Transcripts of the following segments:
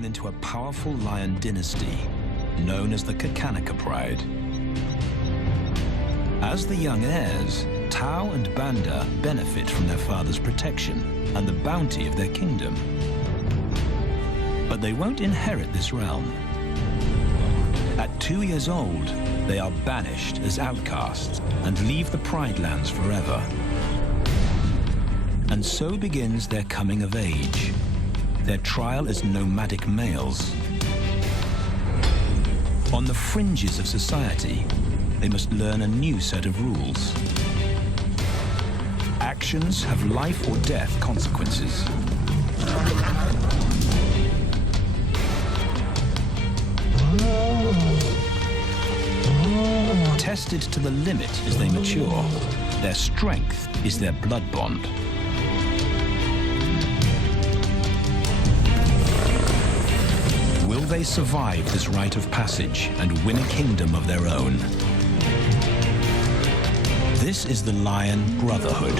born into a powerful lion dynasty known as the Kakanaka Pride. As the young heirs, Tao and Banda benefit from their father's protection and the bounty of their kingdom. But they won't inherit this realm. At 2 years old, they are banished as outcasts and leave the Pride Lands forever. And so begins their coming of age, their trial as nomadic males. On the fringes of society, they must learn a new set of rules. Actions have life or death consequences. Tested to the limit as they mature, their strength is their blood bond. Will they survive this rite of passage and win a kingdom of their own? This is the Lion Brotherhood.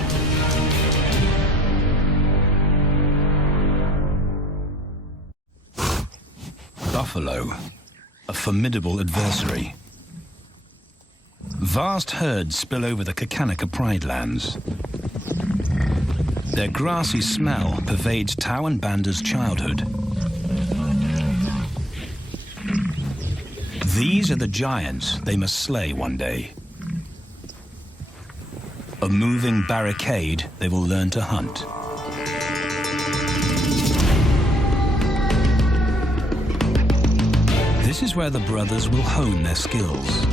Buffalo, a formidable adversary. Vast herds spill over the Kakanaka Pride Lands. Their grassy smell pervades Tao and Banda's childhood. These are the giants they must slay one day. A moving barricade they will learn to hunt. This is where the brothers will hone their skills.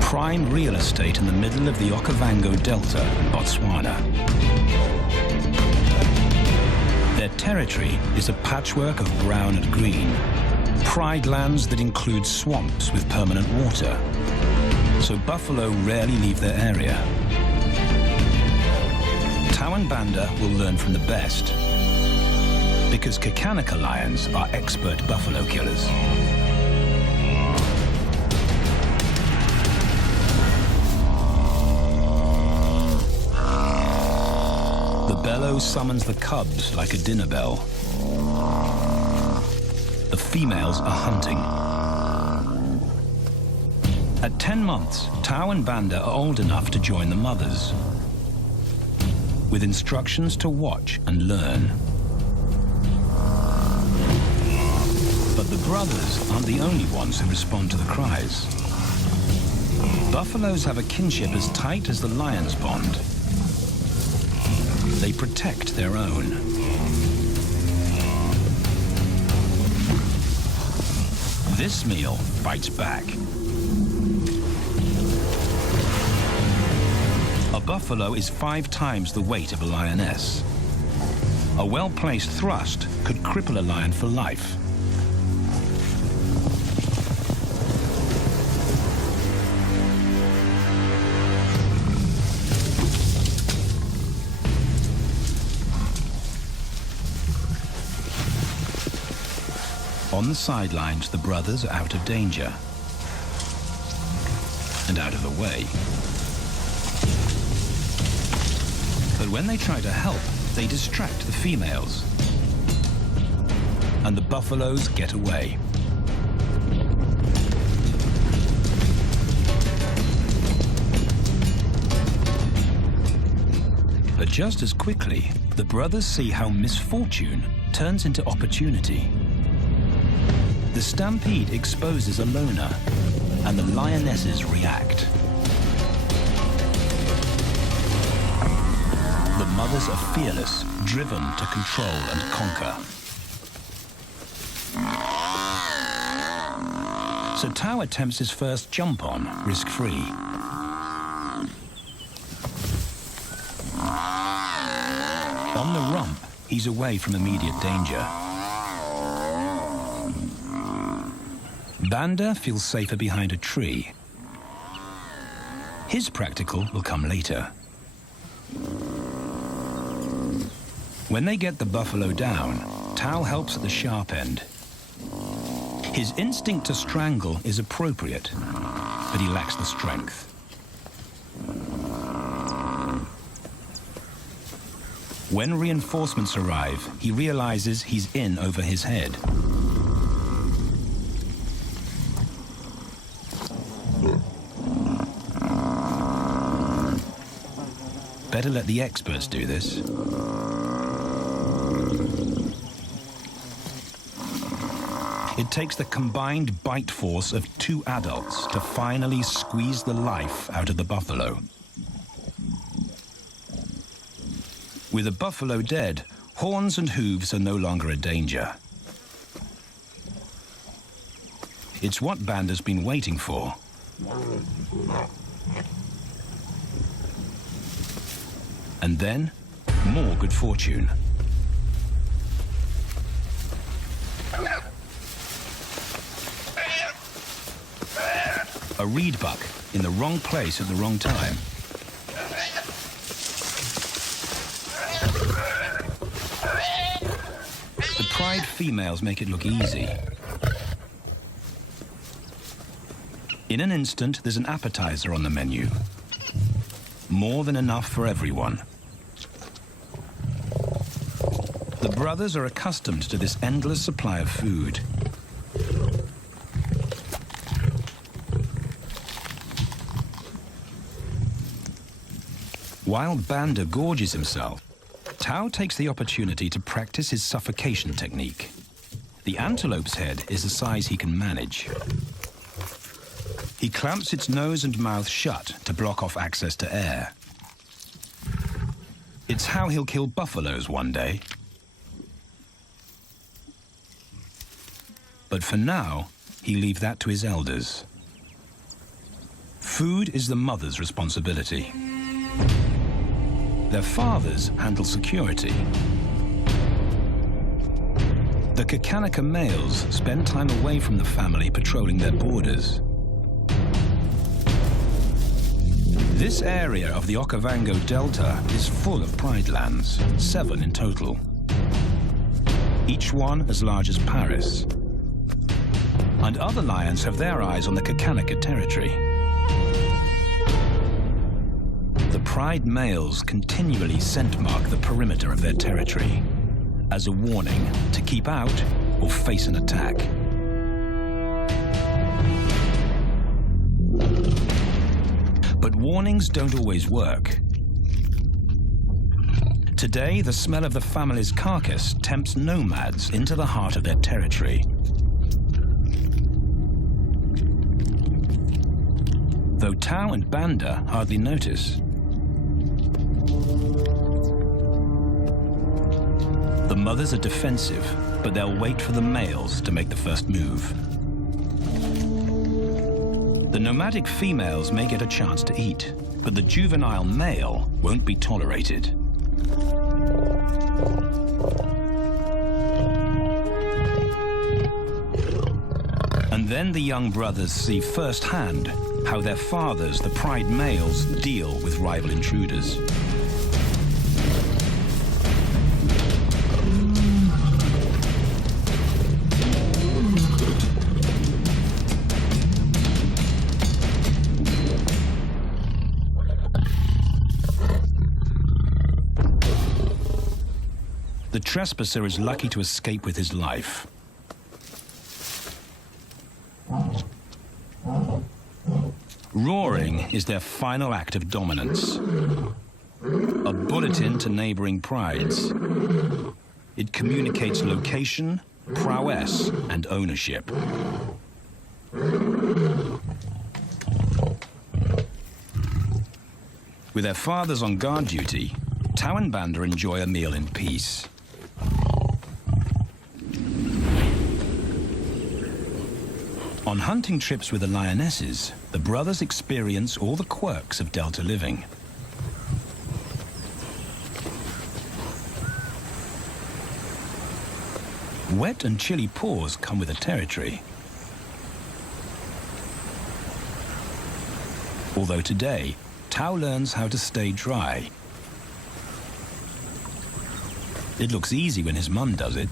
Prime real estate in the middle of the Okavango Delta in Botswana. Their territory is a patchwork of brown and green. Pride lands that include swamps with permanent water. So buffalo rarely leave their area. Tao and Banda will learn from the best, because Kakanaka lions are expert buffalo killers. The bellow summons the cubs like a dinner bell. The females are hunting. At 10 months, Tao and Banda are old enough to join the mothers, with instructions to watch and learn. But the brothers aren't the only ones who respond to the cries. Buffaloes have a kinship as tight as the lion's bond. They protect their own. This meal bites back. A buffalo is 5 times the weight of a lioness. A well-placed thrust could cripple a lion for life. On the sidelines, the brothers are out of danger and out of the way. But when they try to help, they distract the females, and the buffaloes get away. But just as quickly, the brothers see how misfortune turns into opportunity. The stampede exposes a loner, and the lionesses react. The mothers are fearless, driven to control and conquer. So Tao attempts his first jump on, risk-free. On the rump, he's away from immediate danger. Banda feels safer behind a tree. His practical will come later. When they get the buffalo down, Tao helps at the sharp end. His instinct to strangle is appropriate, but he lacks the strength. When reinforcements arrive, he realizes he's in over his head. Better let the experts do this. It takes the combined bite force of 2 adults to finally squeeze the life out of the buffalo. With the buffalo dead, horns and hooves are no longer a danger. It's what Banda's been waiting for. And then, more good fortune. A reed buck in the wrong place at the wrong time. The pride females make it look easy. In an instant, there's an appetizer on the menu. More than enough for everyone. The brothers are accustomed to this endless supply of food. While Banda gorges himself, Tao takes the opportunity to practice his suffocation technique. The antelope's head is a size he can manage. He clamps its nose and mouth shut to block off access to air. It's how he'll kill buffaloes one day. But for now, he leaves that to his elders. Food is the mother's responsibility. Their fathers handle security. The Kakanaka males spend time away from the family patrolling their borders. This area of the Okavango Delta is full of pride lands, 7 in total. Each one as large as Paris. And other lions have their eyes on the Kakanaka territory. The pride males continually scent mark the perimeter of their territory as a warning to keep out or face an attack. But warnings don't always work. Today, the smell of the family's carcass tempts nomads into the heart of their territory. Though Tao and Banda hardly notice. The mothers are defensive, but they'll wait for the males to make the first move. The nomadic females may get a chance to eat, but the juvenile male won't be tolerated. And then the young brothers see firsthand how their fathers, the pride males, deal with rival intruders. The trespasser is lucky to escape with his life. Roaring is their final act of dominance. A bulletin to neighboring prides. It communicates location, prowess, and ownership. With their fathers on guard duty, Tao and Banda enjoy a meal in peace. On hunting trips with the lionesses, the brothers experience all the quirks of Delta living. Wet and chilly paws come with the territory. Although today, Tao learns how to stay dry. It looks easy when his mum does it.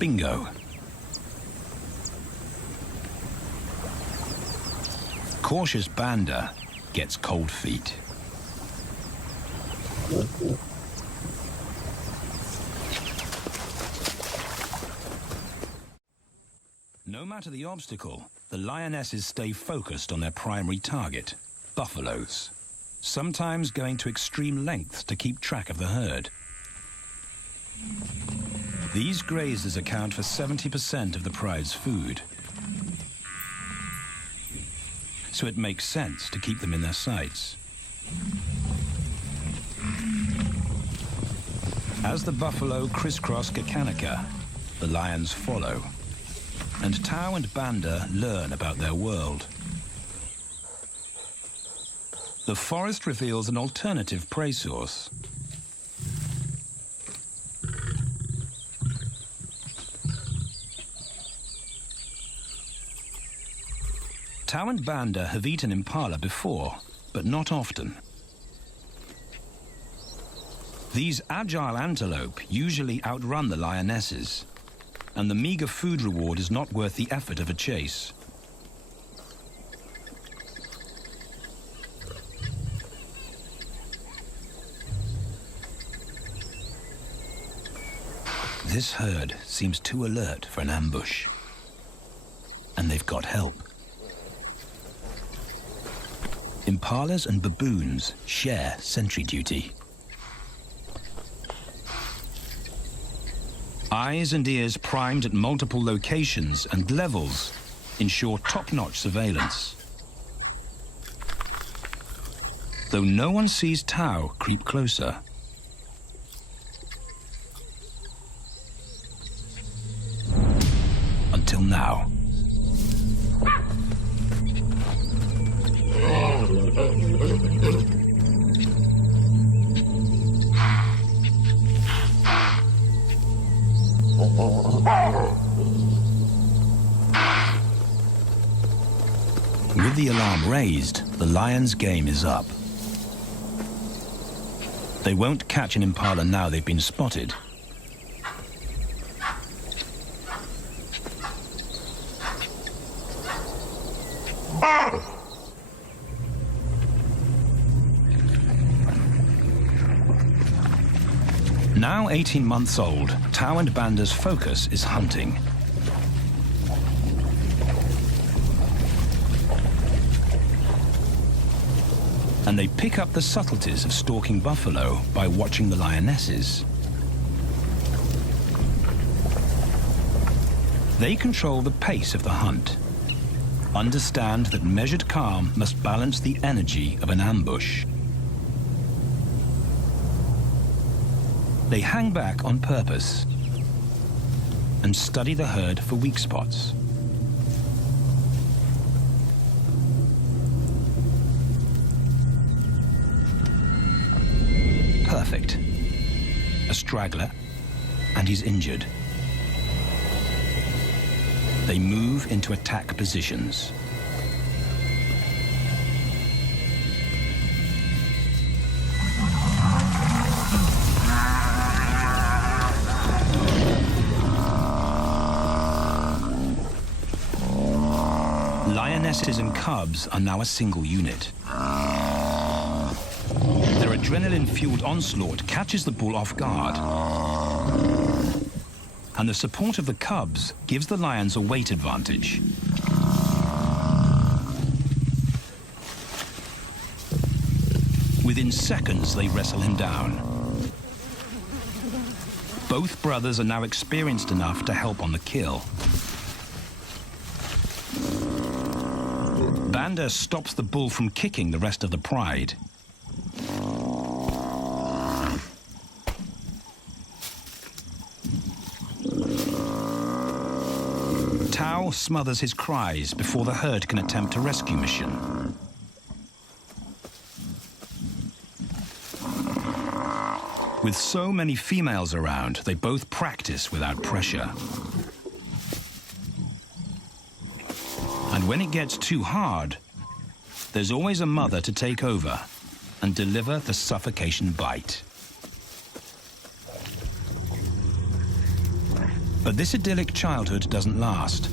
Bingo. Cautious Banda gets cold feet. No matter the obstacle, the lionesses stay focused on their primary target, buffaloes, sometimes going to extreme lengths to keep track of the herd. These grazers account for 70% of the pride's food, so it makes sense to keep them in their sights. As the buffalo crisscross Kakanika, the lions follow, and Tau and Banda learn about their world. The forest reveals an alternative prey source. Tau and Banda have eaten impala before, but not often. These agile antelope usually outrun the lionesses, and the meager food reward is not worth the effort of a chase. This herd seems too alert for an ambush, and they've got help. Impalas and baboons share sentry duty. Eyes and ears primed at multiple locations and levels ensure top-notch surveillance. Though no one sees Tau creep closer. Until now. With the alarm raised, the lions' game is up. They won't catch an impala now they've been spotted. Now 18 months old, Tau and Banda's focus is hunting. And they pick up the subtleties of stalking buffalo by watching the lionesses. They control the pace of the hunt, understand that measured calm must balance the energy of an ambush. They hang back on purpose and study the herd for weak spots. Perfect. A straggler, and he's injured. They move into attack positions. Lionesses and cubs are now a single unit. Their adrenaline-fueled onslaught catches the bull off guard. And the support of the cubs gives the lions a weight advantage. Within seconds, they wrestle him down. Both brothers are now experienced enough to help on the kill. Banda stops the bull from kicking the rest of the pride. Tau smothers his cries before the herd can attempt a rescue mission. With so many females around, they both practice without pressure. And when it gets too hard, there's always a mother to take over and deliver the suffocation bite. But this idyllic childhood doesn't last.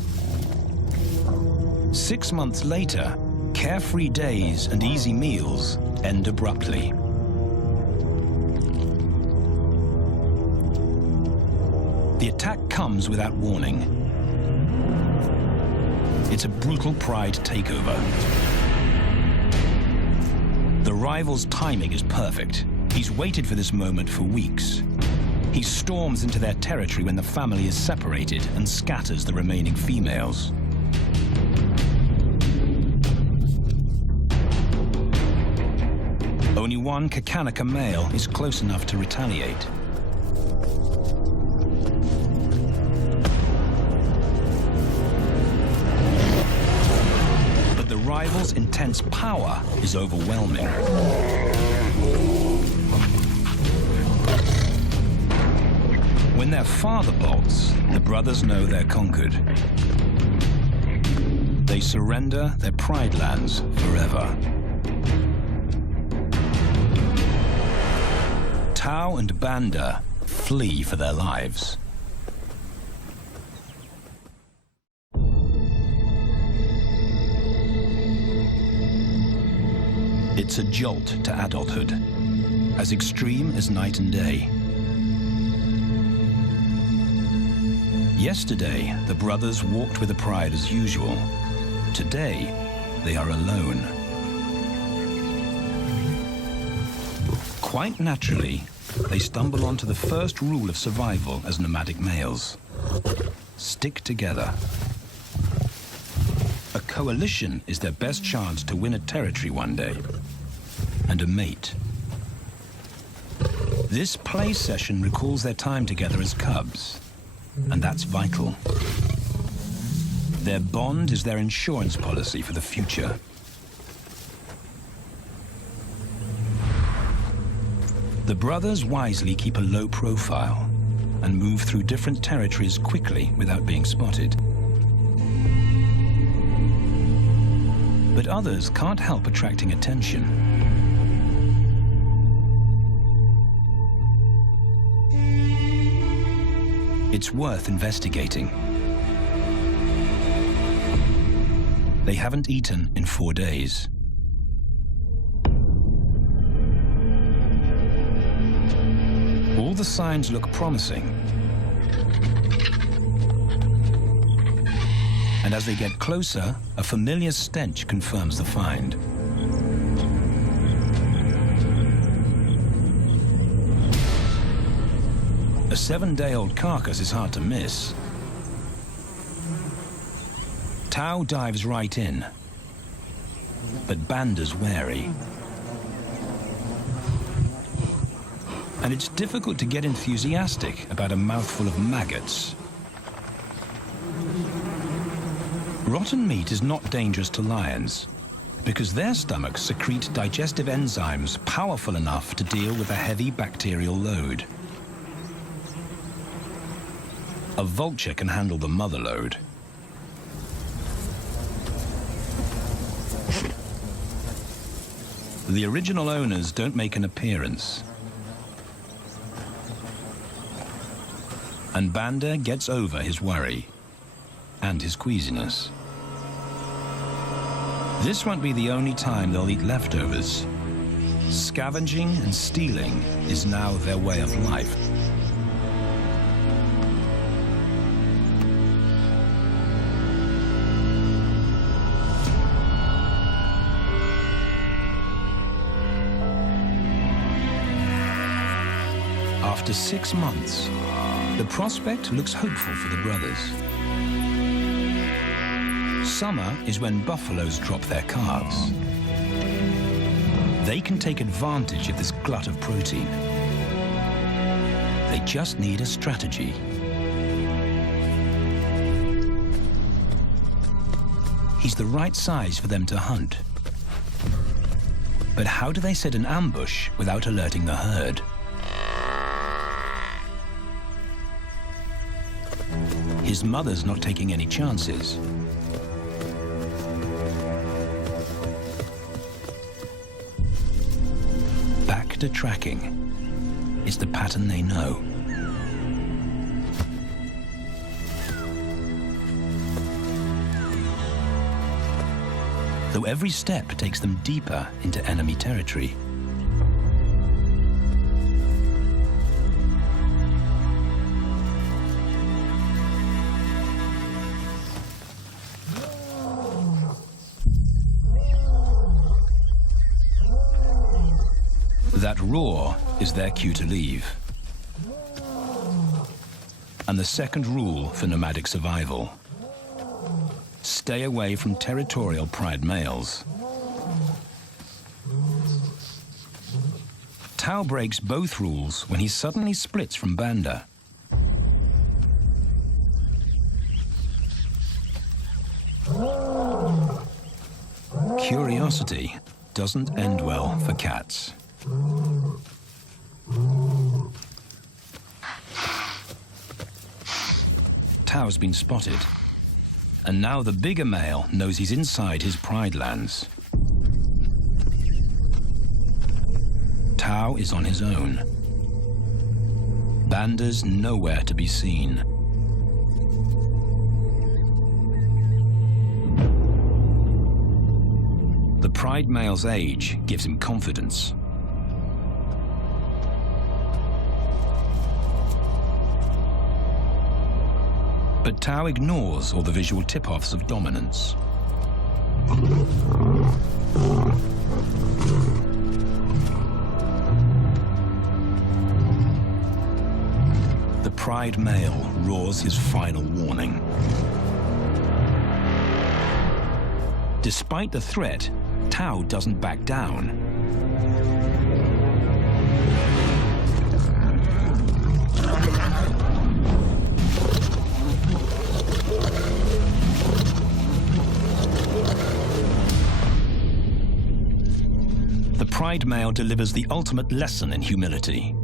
6 months later, carefree days and easy meals end abruptly. The attack comes without warning. It's a brutal pride takeover. The rival's timing is perfect. He's waited for this moment for weeks. He storms into their territory when the family is separated and scatters the remaining females. Only one Kakanika male is close enough to retaliate. But the rival's intense power is overwhelming. When their father bolts, the brothers know they're conquered. They surrender their pride lands forever. Tao and Banda flee for their lives. It's a jolt to adulthood, as extreme as night and day. Yesterday, the brothers walked with the pride as usual. Today, they are alone. Quite naturally, they stumble onto the first rule of survival as nomadic males. Stick together. A coalition is their best chance to win a territory one day, and a mate. This play session recalls their time together as cubs, and that's vital. Their bond is their insurance policy for the future. The brothers wisely keep a low profile and move through different territories quickly without being spotted. But others can't help attracting attention. It's worth investigating. They haven't eaten in 4 days. All the signs look promising. And as they get closer, a familiar stench confirms the find. A 7-day-old carcass is hard to miss. Tao dives right in, but Banda's wary. And it's difficult to get enthusiastic about a mouthful of maggots. Rotten meat is not dangerous to lions, because their stomachs secrete digestive enzymes powerful enough to deal with a heavy bacterial load. A vulture can handle the mother load. The original owners don't make an appearance. And Banda gets over his worry and his queasiness. This won't be the only time they'll eat leftovers. Scavenging and stealing is now their way of life. After 6 months, the prospect looks hopeful for the brothers. Summer is when buffaloes drop their calves. They can take advantage of this glut of protein. They just need a strategy. He's the right size for them to hunt. But how do they set an ambush without alerting the herd? His mother's not taking any chances. Back to tracking. It's the pattern they know. though every step takes them deeper into enemy territory. That roar is their cue to leave. And the second rule for nomadic survival: stay away from territorial pride males. Tao breaks both rules when he suddenly splits from Banda. Curiosity doesn't end well for cats. Tao's been spotted, and now the bigger male knows he's inside his pride lands. Tao is on his own. Banda's nowhere to be seen. The pride male's age gives him confidence. But Tao ignores all the visual tip-offs of dominance. The pride male roars his final warning. Despite the threat, Tao doesn't back down. The pride male delivers the ultimate lesson in humility.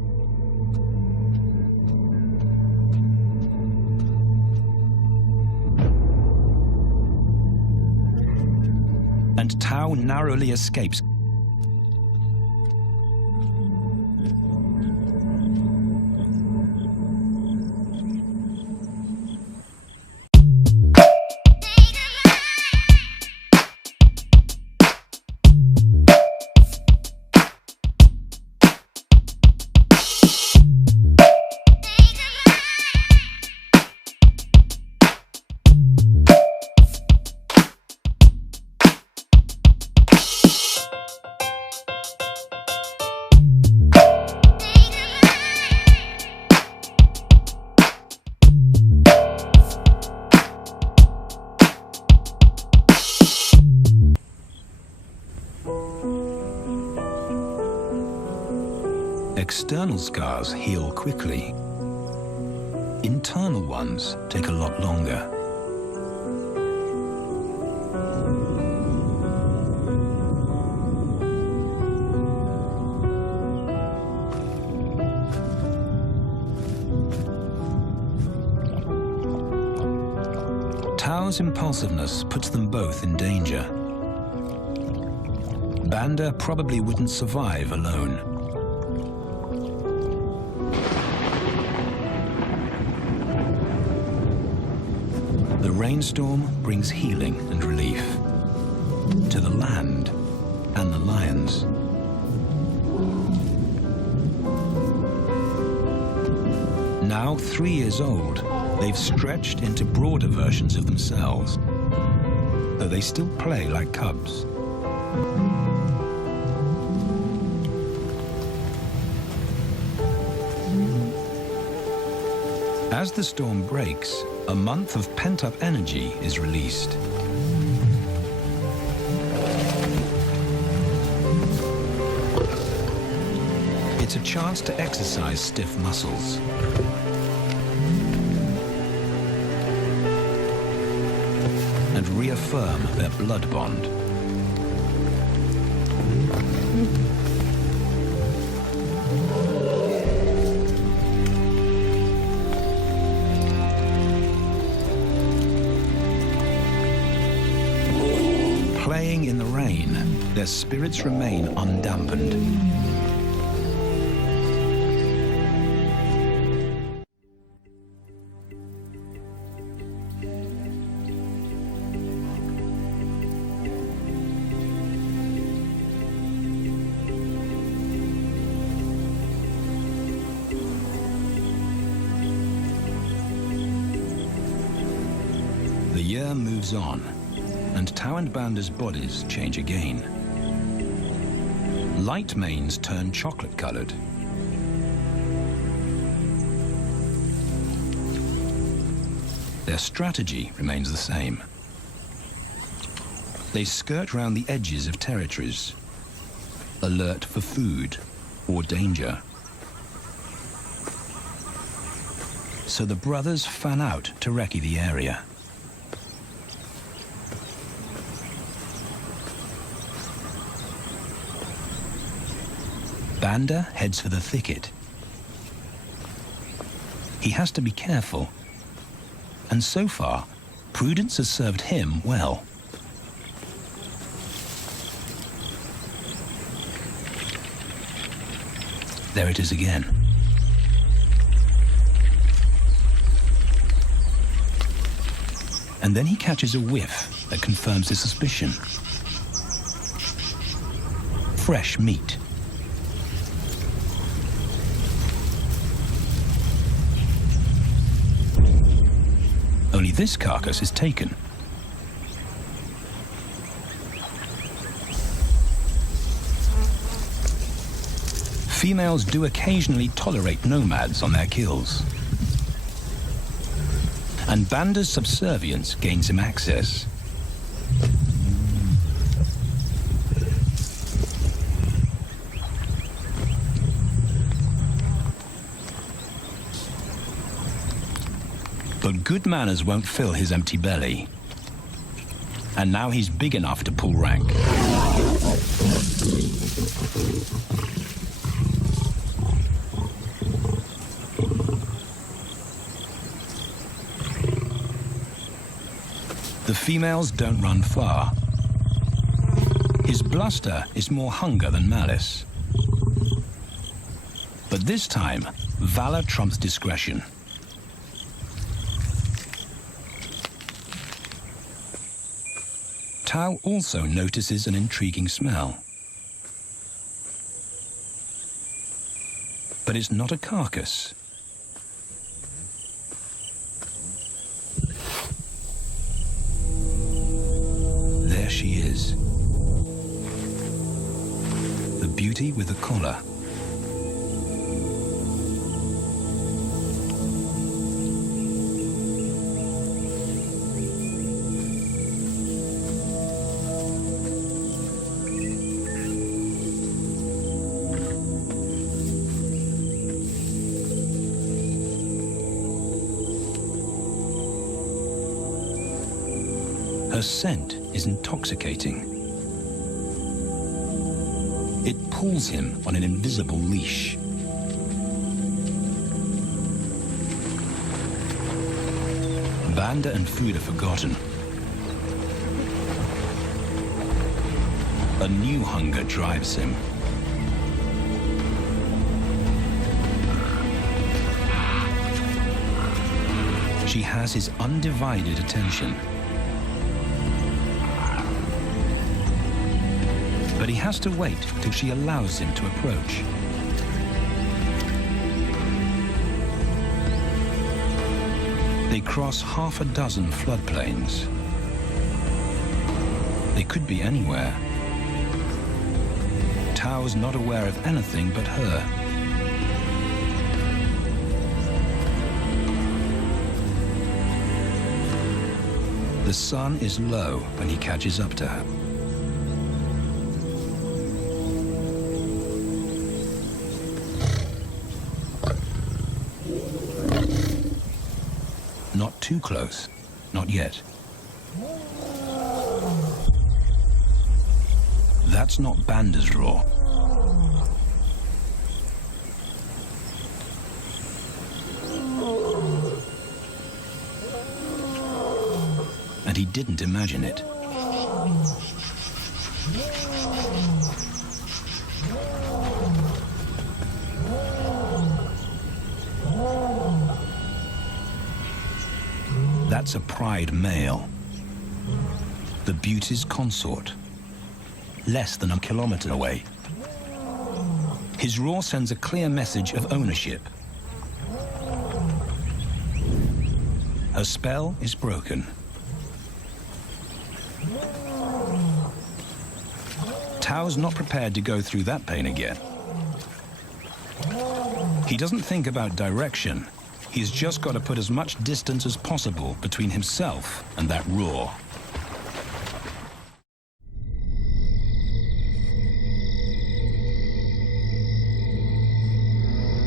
And Tao narrowly escapes. External scars heal quickly. Internal ones take a lot longer. Tao's impulsiveness puts them both in danger. Banda probably wouldn't survive alone. The rainstorm brings healing and relief to the land and the lions. Now 3 years old, they've stretched into broader versions of themselves, though they still play like cubs. As the storm breaks, a month of pent-up energy is released. It's a chance to exercise stiff muscles. And reaffirm their blood bond. Playing in the rain, their spirits remain undampened. year moves on, and Tao and Banda's bodies change again. Light manes turn chocolate-colored. Their strategy remains the same. They skirt round the edges of territories, alert for food or danger. So the brothers fan out to recce the area. Banda heads for the thicket. He has to be careful, and so far, prudence has served him well. There it is again. And then he catches a whiff that confirms his suspicion. Fresh meat. Only this carcass is taken. Females do occasionally tolerate nomads on their kills. And Banda's subservience gains him access. But good manners won't fill his empty belly. And now he's big enough to pull rank. The females don't run far. His bluster is more hunger than malice. But this time, valor trumps discretion. Tao also notices an intriguing smell. But it's not a carcass. There she is. The beauty with the collar. Her scent is intoxicating. It pulls him on an invisible leash. Banda and food are forgotten. A new hunger drives him. She has his undivided attention. But he has to wait till she allows him to approach. They cross half a dozen floodplains. They could be anywhere. Tao's not aware of anything but her. The sun is low when he catches up to her. Not too close. Not yet. That's not Banda's roar. And he didn't imagine it. That's a pride male. The beauty's consort. Less than a kilometer away. His roar sends a clear message of ownership. Her spell is broken. Tao's not prepared to go through that pain again. He doesn't think about direction. He's just got to put as much distance as possible between himself and that roar.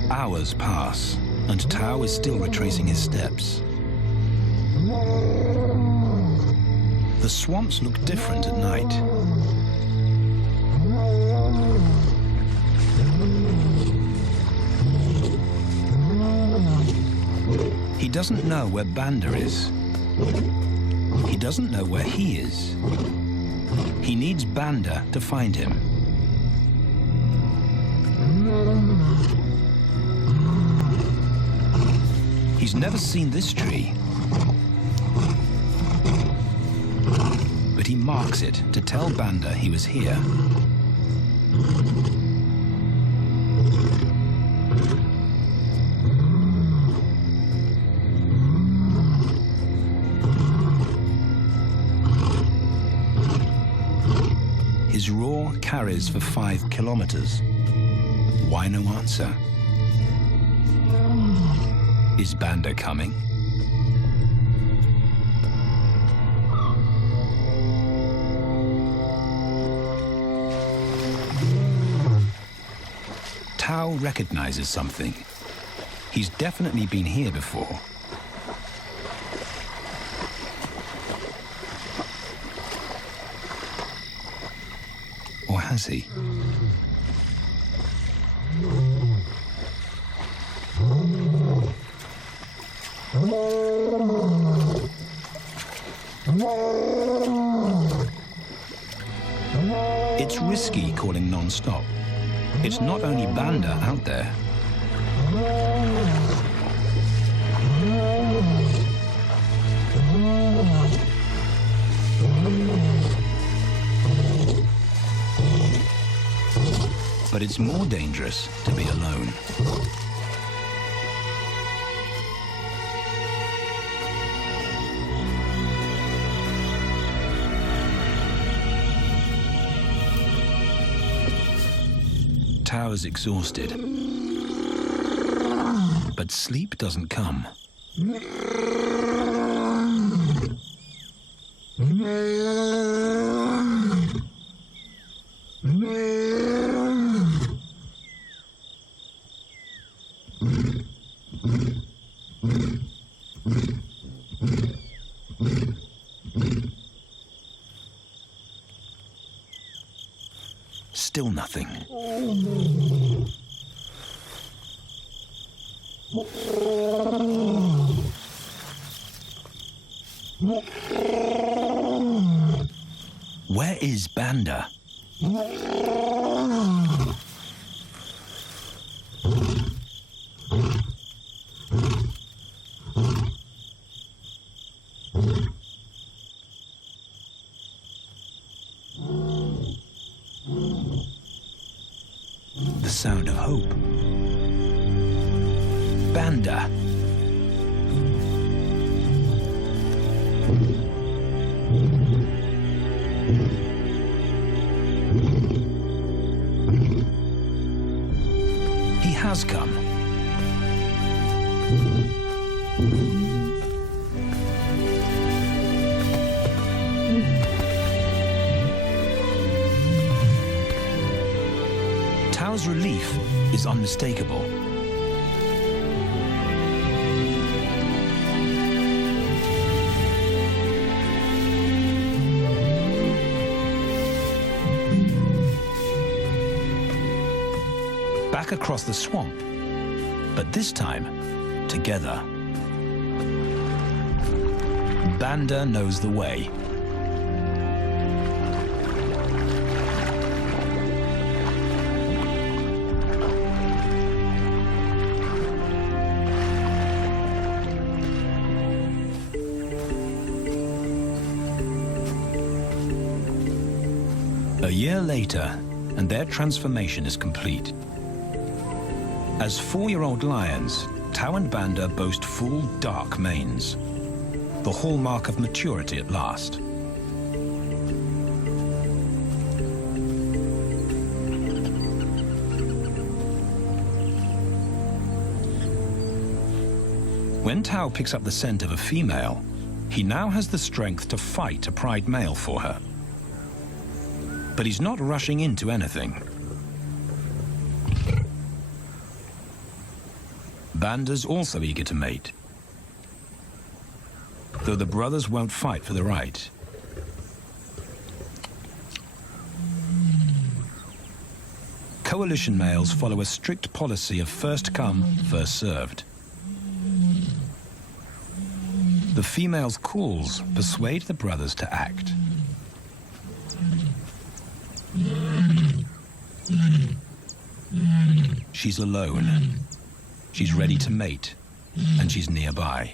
Hours pass, and Tao is still retracing his steps. The swamps look different at night. He doesn't know where Banda is. He doesn't know where he is. He needs Banda to find him. He's never seen this tree, but he marks it to tell Banda he was here. His roar carries for 5 kilometers. Why no answer? Is Banda coming? Tao recognizes something. He's definitely been here before. Or has he? It's risky calling non-stop. It's not only Banda out there. But it's more dangerous to be alone. Tao is exhausted, but sleep doesn't come. Still nothing. Where is Banda? The sound of hope. Banda. He has come. Tao's relief is unmistakable. Back across the swamp, but this time, together. Banda knows the way. A year later, and their transformation is complete. As 4-year-old lions, Tao and Banda boast full, dark manes, the hallmark of maturity at last. When Tao picks up the scent of a female, he now has the strength to fight a pride male for her. But he's not rushing into anything. Banda's also eager to mate, though the brothers won't fight for the right. Coalition males follow a strict policy of first come, first served. The female's calls persuade the brothers to act. She's alone. She's ready to mate, and she's nearby.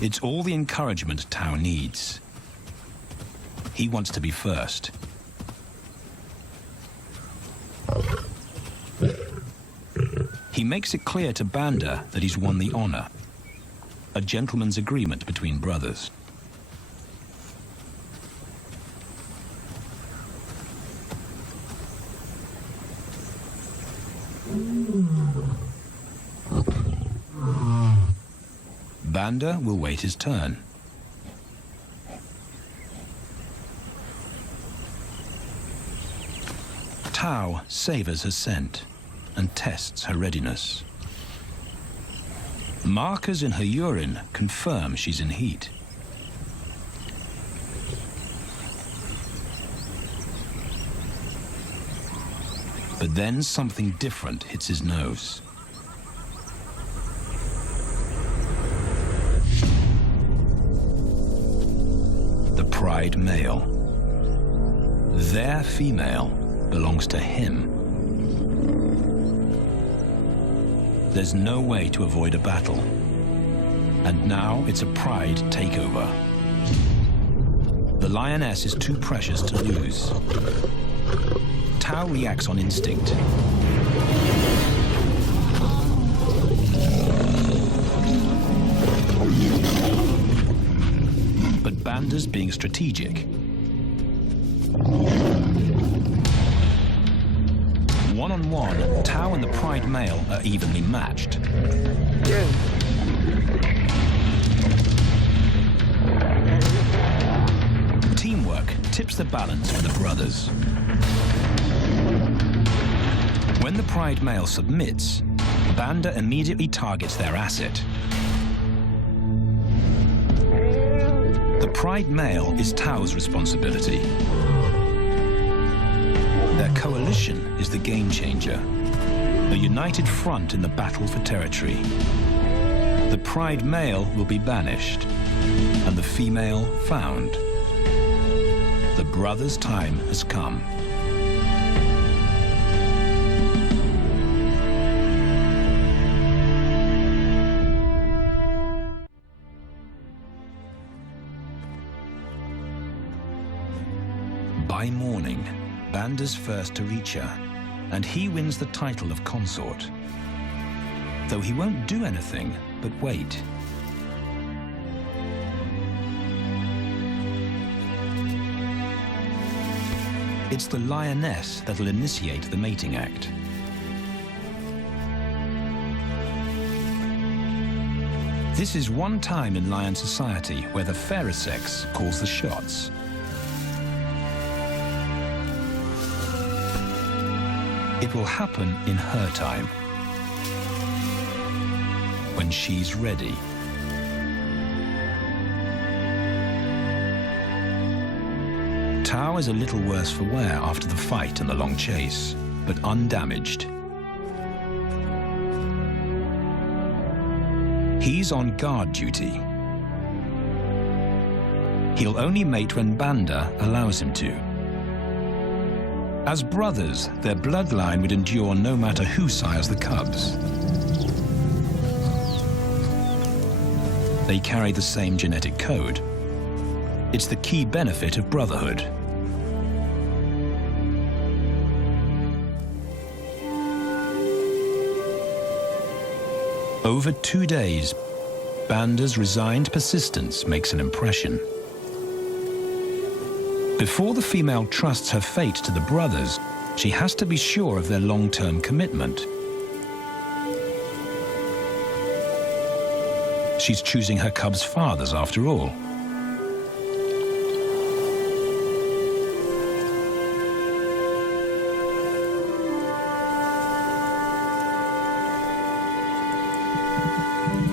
It's all the encouragement Tao needs. He wants to be first. He makes it clear to Banda that he's won the honor, a gentleman's agreement between brothers. Banda will wait his turn. Tao savors her scent and tests her readiness. Markers in her urine confirm she's in heat. But then something different hits his nose. The pride male. Their female belongs to him. There's no way to avoid a battle. And now it's a pride takeover. The lioness is too precious to lose. Tao reacts on instinct. But Banda's being strategic. One-on-one, Tao and the pride male are evenly matched. Teamwork tips the balance for the brothers. When the pride male submits, Banda immediately targets their asset. The pride male is Tao's responsibility. Their coalition is the game changer, a united front in the battle for territory. The pride male will be banished, and the female found. The brothers' time has come. By morning, Banda's first to reach her, and he wins the title of consort. Though he won't do anything but wait. It's the lioness that'll initiate the mating act. This is one time in lion society where the fairer sex calls the shots. It will happen in her time, when she's ready. Tao is a little worse for wear after the fight and the long chase, but undamaged. He's on guard duty. He'll only mate when Banda allows him to. As brothers, their bloodline would endure no matter who sires the cubs. They carry the same genetic code. It's the key benefit of brotherhood. Over 2 days, Banda's resigned persistence makes an impression. Before the female trusts her fate to the brothers, she has to be sure of their long-term commitment. She's choosing her cubs' fathers after all.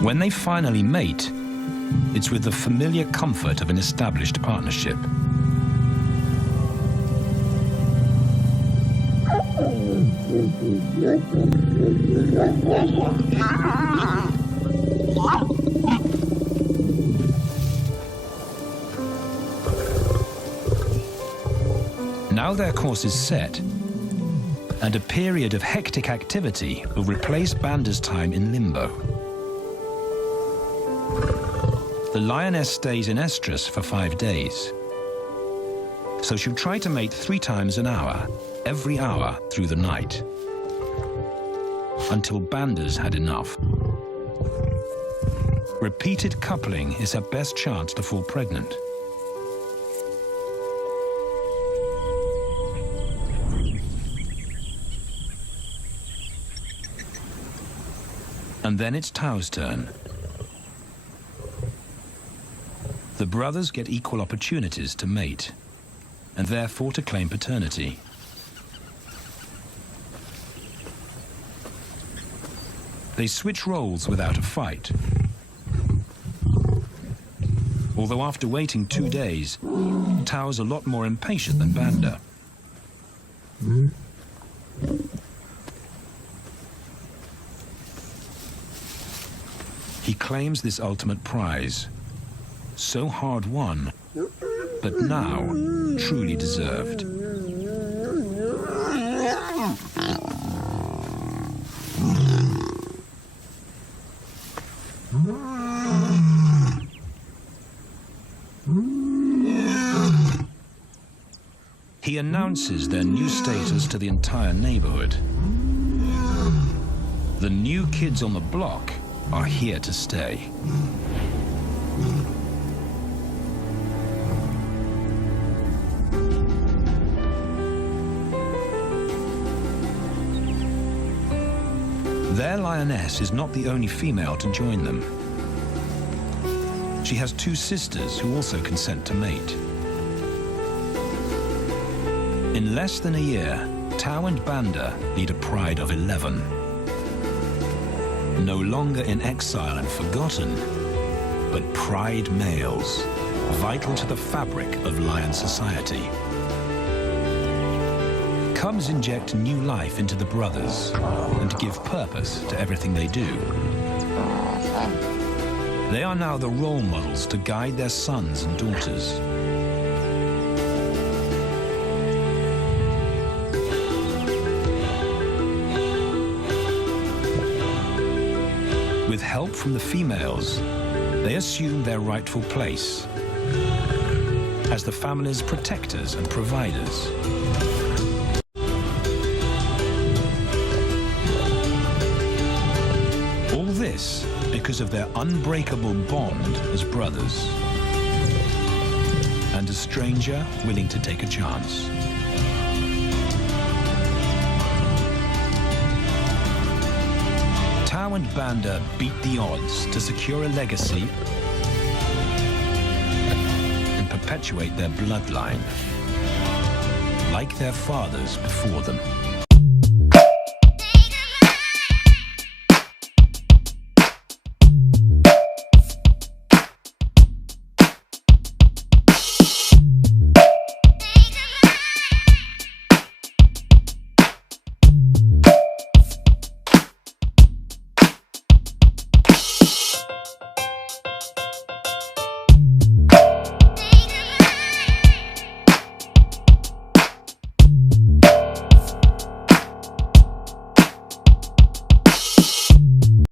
When they finally mate, it's with the familiar comfort of an established partnership. Now their course is set, and a period of hectic activity will replace Banda's time in limbo. The lioness stays in estrus for 5 days, so she'll try to mate 3 times an hour, every hour through the night, until Banda's had enough. Repeated coupling is her best chance to fall pregnant. And then it's Tau's turn. The brothers get equal opportunities to mate, and therefore to claim paternity. They switch roles without a fight. Although after waiting 2 days, Tau's a lot more impatient than Banda. He claims this ultimate prize, so hard won, but now truly deserved. He announces their new status to the entire neighborhood. The new kids on the block are here to stay. Their lioness is not the only female to join them. She has 2 sisters who also consent to mate. In less than a year, Tau and Banda lead a pride of 11. No longer in exile and forgotten, but pride males, vital to the fabric of lion society. Cubs inject new life into the brothers and give purpose to everything they do. They are now the role models to guide their sons and daughters. With help from the females, they assume their rightful place as the family's protectors and providers. All this because of their unbreakable bond as brothers, and a stranger willing to take a chance. Tau and Banda beat the odds to secure a legacy and perpetuate their bloodline, like their fathers before them.